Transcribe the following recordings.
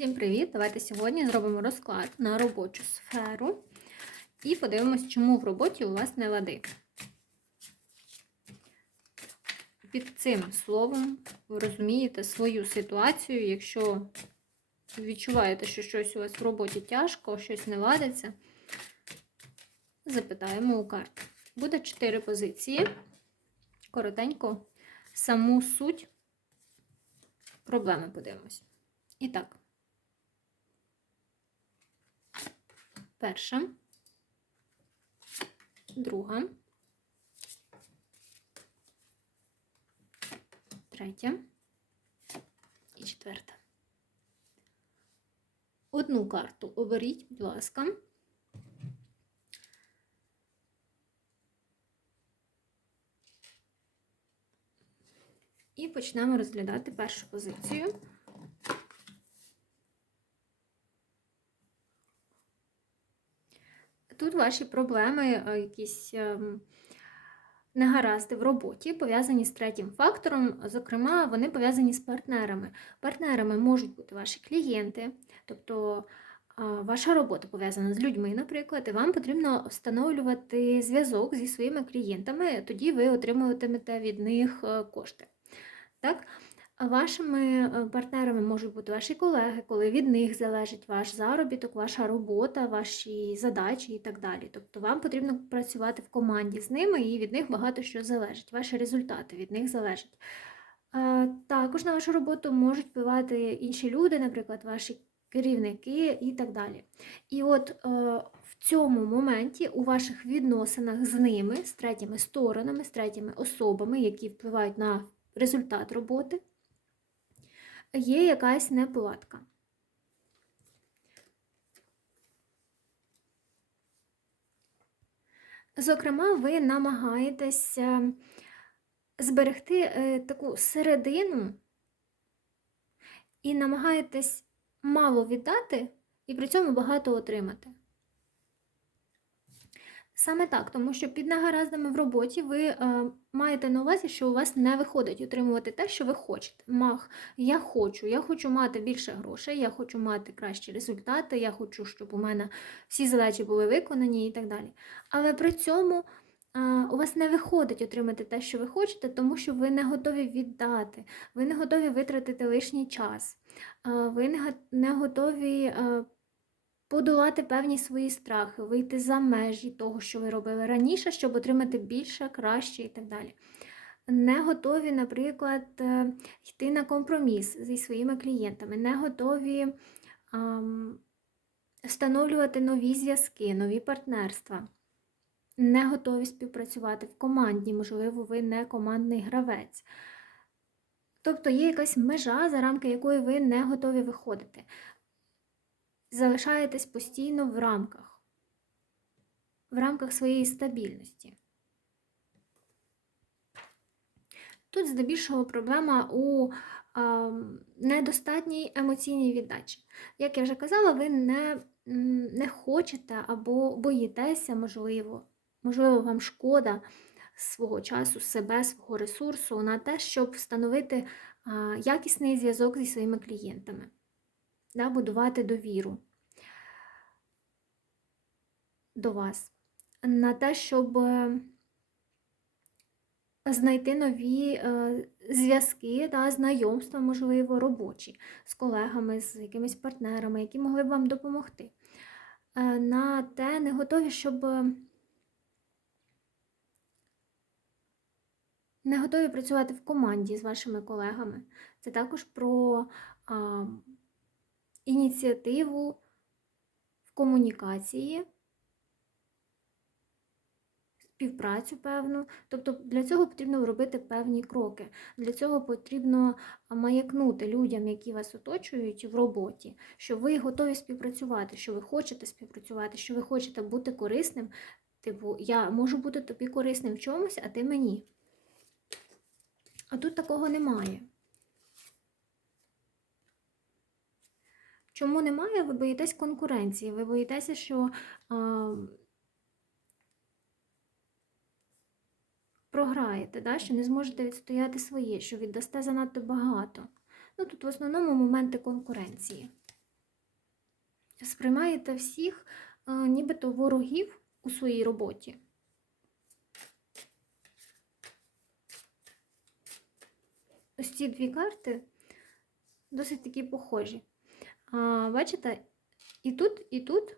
Всім привіт! Давайте сьогодні зробимо розклад на робочу сферу і подивимось, чому в роботі у вас не лади. Під цим словом ви розумієте свою ситуацію, якщо відчуваєте, що щось у вас в роботі тяжко, щось не ладиться, запитаємо у карт. Буде 4 позиції. Коротенько, саму суть проблеми подивимось. І так. Перша, друга, третя і четверта. Одну карту оберіть, будь ласка. І почнемо розглядати першу позицію. Тут ваші проблеми, е, якісь ем, негаразди в роботі, пов'язані з третім фактором. Зокрема, вони пов'язані з партнерами. Партнерами можуть бути ваші клієнти, тобто ваша робота пов'язана з людьми, наприклад, і вам потрібно встановлювати зв'язок зі своїми клієнтами, тоді ви отримуватимете від них е, кошти. Так? Вашими е, партнерами можуть бути ваші колеги, коли від них залежить ваш заробіток, ваша робота, ваші задачі і так далі. Тобто вам потрібно працювати в команді з ними, і від них багато що залежить. Ваші результати від них залежать. Також на вашу роботу можуть впливати інші люди, наприклад, ваші керівники і так далі. І от е, в цьому моменті у ваших відносинах з ними, з третіми сторонами, з третіми особами, які впливають на результат роботи є якась неполадка. Зокрема, ви намагаєтеся зберегти е, таку середину і намагаєтесь мало віддати і при цьому багато отримати. Саме так, тому що під негараздами в роботі ви е, маєте на увазі, що у вас не виходить отримувати те, що ви хочете. Мах, я хочу, я хочу мати більше грошей, я хочу мати кращі результати, я хочу, щоб у мене всі задачі були виконані і так далі. Але при цьому е, у вас не виходить отримати те, що ви хочете, тому що ви не готові віддати, ви не готові витратити лишній час, е, ви не готові. Е, подолати певні свої страхи, вийти за межі того, що ви робили раніше, щоб отримати більше, краще і так далі. Не готові, наприклад, е, йти на компроміс зі своїми клієнтами, не готові ам, встановлювати нові зв'язки, нові партнерства, не готові співпрацювати в команді, можливо, ви не командний гравець. Тобто є якась межа, за рамки якої ви не готові виходити залишаєтесь постійно в рамках, в рамках своєї стабільності. Тут здебільшого проблема у а, недостатній емоційній віддачі. Як я вже казала, ви не не хочете або боїтеся, можливо, можливо, вам шкода свого часу, себе, свого ресурсу на те, щоб встановити а, якісний зв'язок зі своїми клієнтами да, будувати довіру до вас, на те, щоб е, знайти нові е, зв'язки та знайомства, можливо, робочі з колегами, з якимись партнерами, які могли б вам допомогти. Е, на те не готові, щоб не готові працювати в команді з вашими колегами. Це також про ініціативу в комунікації, співпрацю певну. Тобто для цього потрібно робити певні кроки. Для цього потрібно маякнути людям, які вас оточують в роботі, що ви готові співпрацювати, що ви хочете співпрацювати, що ви хочете бути корисним. Типу, я можу бути тобі корисним в чомусь, а ти мені. А тут такого немає. Чому немає? Ви боїтесь конкуренції, ви боїтеся, що а, програєте, да? що не зможете відстояти своє, що віддасте занадто багато. Ну, Тут в основному моменти конкуренції. сприймаєте всіх е, нібито ворогів у своїй роботі. Ось ці дві карти досить такі похожі. Бачите, і тут, і тут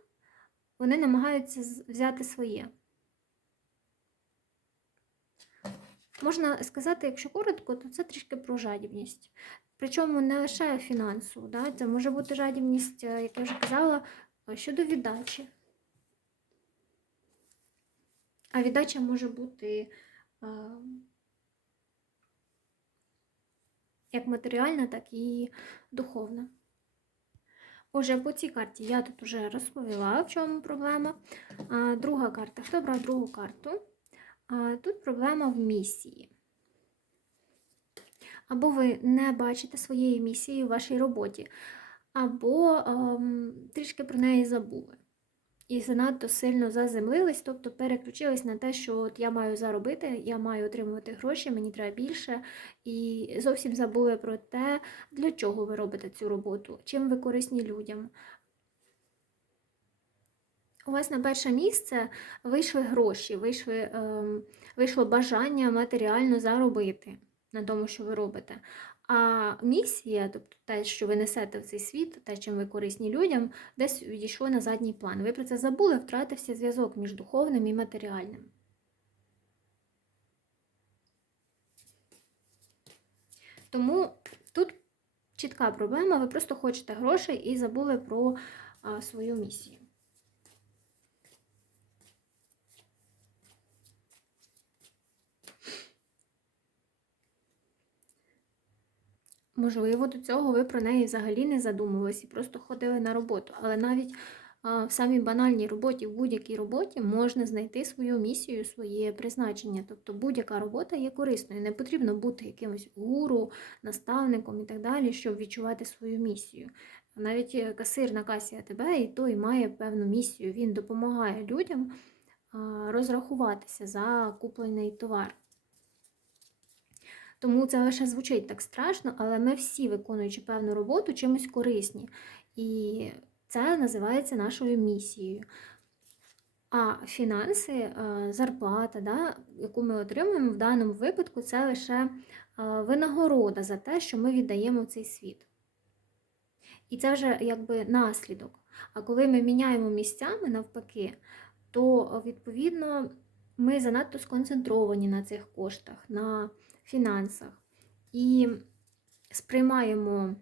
вони намагаються взяти своє. Можна сказати, якщо коротко, то це трішки про жадібність. Причому не лише фінансову, да? це може бути жадібність, е, як я вже казала, е, щодо віддачі. А віддача може бути е, як матеріальна, так і духовна. Отже, по цій карті я тут вже розповіла, в чому проблема. А, друга карта. Хто брав другу карту? А, тут проблема в місії. Або ви не бачите своєї місії у вашій роботі, або а, трішки про неї забули. І занадто сильно заземлились, тобто переключились на те, що от я маю заробити, я маю отримувати гроші, мені треба більше. І зовсім забули про те, для чого ви робите цю роботу, чим ви корисні людям. У вас на перше місце вийшли гроші, вийшли, ем, вийшло бажання матеріально заробити на тому, що ви робите. А місія, тобто те, що ви несете в цей світ, те, чим ви корисні людям, десь відійшло на задній план. Ви про це забули, втратився зв'язок між духовним і матеріальним. Тому тут чітка проблема, ви просто хочете грошей і забули про свою місію. Можливо, до цього ви про неї взагалі не задумувались і просто ходили на роботу. Але навіть в самій банальній роботі, в будь-якій роботі можна знайти свою місію, своє призначення. Тобто будь-яка робота є корисною. Не потрібно бути якимось гуру, наставником і так далі, щоб відчувати свою місію. Навіть е, касир на касі АТБ і той має певну місію. Він допомагає людям розрахуватися за куплений товар. Тому це лише звучить так страшно, але ми всі, виконуючи певну роботу, чимось корисні. І це називається нашою місією. А фінанси, е, зарплата, да, яку ми отримуємо в даному випадку, це лише е, винагорода за те, що ми віддаємо в цей світ. І це вже якби наслідок. А коли ми міняємо місцями навпаки, то відповідно ми занадто сконцентровані на цих коштах, на фінансах і сприймаємо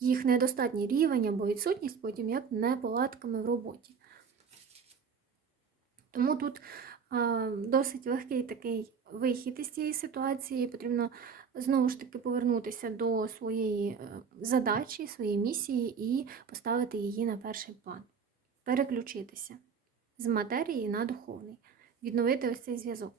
їх недостатній рівень або відсутність потім як неполадками в роботі. Тому тут досить легкий такий вихід із цієї ситуації. Потрібно знову ж таки повернутися до своєї е, задачі, своєї місії і поставити її на перший план. Переключитися з матерії на духовний, відновити ось цей зв'язок.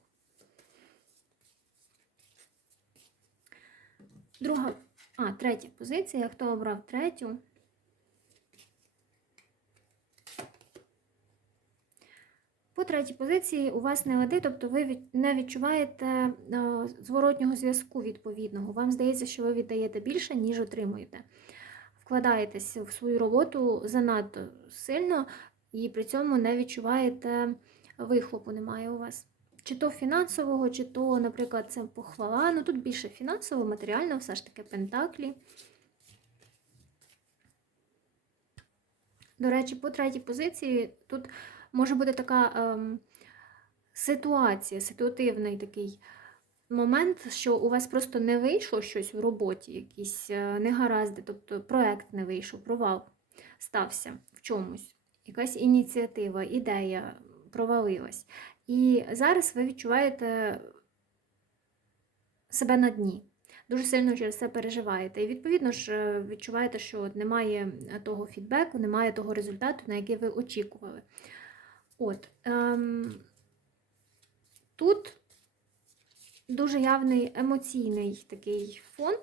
Друга, а, третя позиція. Хто обрав третю? По третій позиції у вас не лади, тобто ви не відчуваєте е, зворотнього зв'язку відповідного. Вам здається, що ви віддаєте більше, ніж отримуєте. Вкладаєтесь в свою роботу занадто сильно і при цьому не відчуваєте вихлопу, немає у вас. Чи то фінансового, чи то, наприклад, це похвала. Ну тут більше фінансово, матеріально, все ж таки пентаклі. До речі, по третій позиції тут може бути така ем, ситуація, ситуативний такий момент, що у вас просто не вийшло щось в роботі, якісь е, негаразди, тобто проект не вийшов, провал стався в чомусь, якась ініціатива, ідея провалилась. І зараз ви відчуваєте себе на дні. Дуже сильно через це переживаєте. І відповідно ж е, відчуваєте, що немає того фідбеку, немає того результату, на який ви очікували. От. Ем, тут дуже явний емоційний такий фон.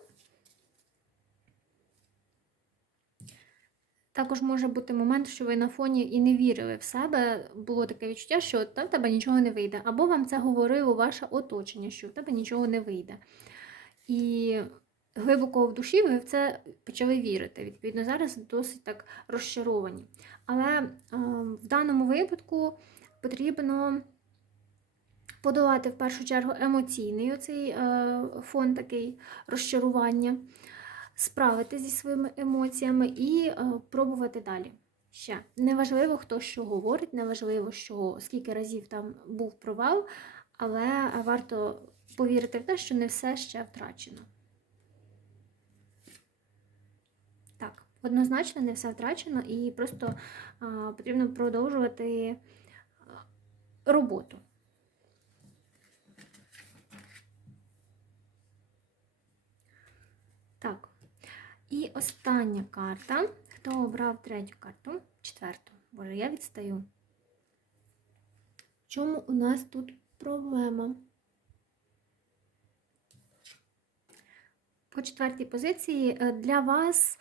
Також може бути момент, що ви на фоні і не вірили в себе. Було таке відчуття, що там в тебе нічого не вийде. Або вам це говорило ваше оточення, що в тебе нічого не вийде. І глибоко в душі ви в це почали вірити. Відповідно, зараз досить так розчаровані. Але е, в даному випадку потрібно подолати в першу чергу емоційний оцей е, фон такий розчарування, справитися зі своїми емоціями і е, пробувати далі. Ще неважливо, хто що говорить, неважливо, що скільки разів там був провал, але варто повірити в те, що не все ще втрачено. Так, однозначно не все втрачено, і просто а, потрібно продовжувати роботу. Так. І остання карта. Хто обрав третю карту? Четверту. Боже, я відстаю. В чому у нас тут проблема? По четвертій позиції е, для вас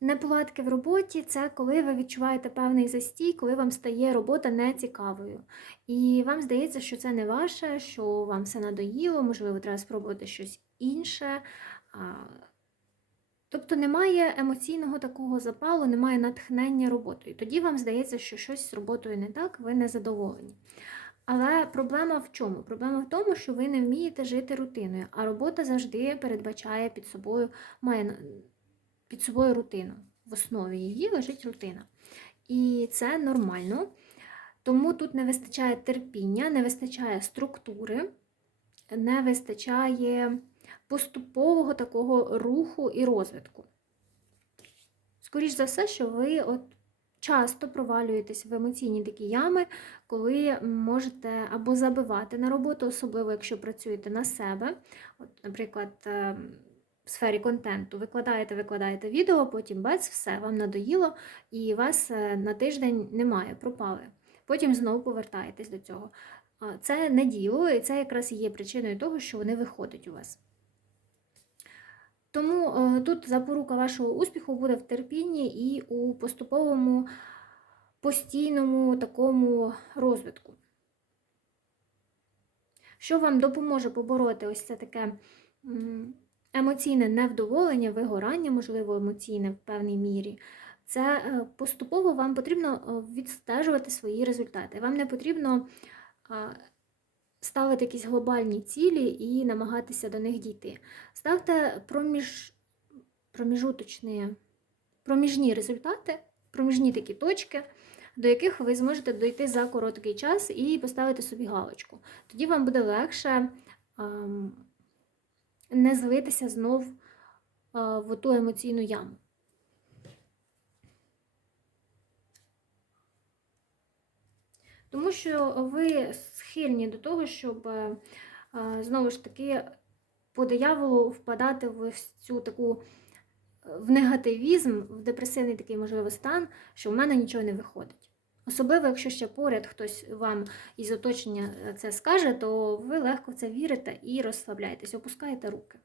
неполадки в роботі це коли ви відчуваєте певний застій, коли вам стає робота нецікавою. І вам здається, що це не ваше, що вам все надоїло, можливо, треба спробувати щось інше. Тобто немає емоційного такого запалу, немає натхнення роботою. Тоді вам здається, що щось з роботою не так, ви не задоволені. Але проблема в чому? Проблема в тому, що ви не вмієте жити рутиною, а робота завжди передбачає під собою, має під собою рутину. В основі її лежить рутина. І це нормально. Тому тут не вистачає терпіння, не вистачає структури, не вистачає поступового такого руху і розвитку. Скоріш за все, що ви от часто провалюєтесь в емоційні такі ями, коли можете або забивати на роботу, особливо якщо працюєте на себе. От, наприклад, е, в сфері контенту викладаєте, викладаєте відео, потім бац, все, вам надоїло, і вас е, на тиждень немає, пропали. Потім знову повертаєтесь до цього. Це не діло, і це якраз є причиною того, що вони виходять у вас. Тому е, тут запорука вашого успіху буде в терпінні і у поступовому постійному такому розвитку. Що вам допоможе побороти ось це таке емоційне невдоволення, вигорання, можливо, емоційне в певній мірі, це е, поступово вам потрібно е, відстежувати свої результати. Вам не потрібно ставити якісь глобальні цілі і намагатися до них дійти. Ставте проміж, проміжуточні, проміжні результати, проміжні такі точки, до яких ви зможете дойти за короткий час і поставити собі галочку. Тоді вам буде легше ем, не злитися знов е, в ту емоційну яму. Тому що ви схильні до того, щоб е, е, знову ж таки по дияволу впадати в цю таку е, в негативізм, в депресивний такий можливо стан, що в мене нічого не виходить. Особливо, якщо ще поряд хтось вам із оточення це скаже, то ви легко в це вірите і розслабляєтесь, опускаєте руки.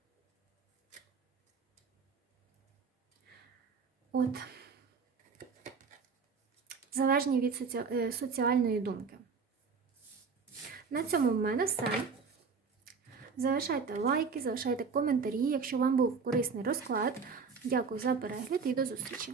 От. Залежні від соці... е, соціальної думки. На цьому в мене все. Залишайте лайки, залишайте коментарі, якщо вам був корисний розклад. Дякую за перегляд і до зустрічі!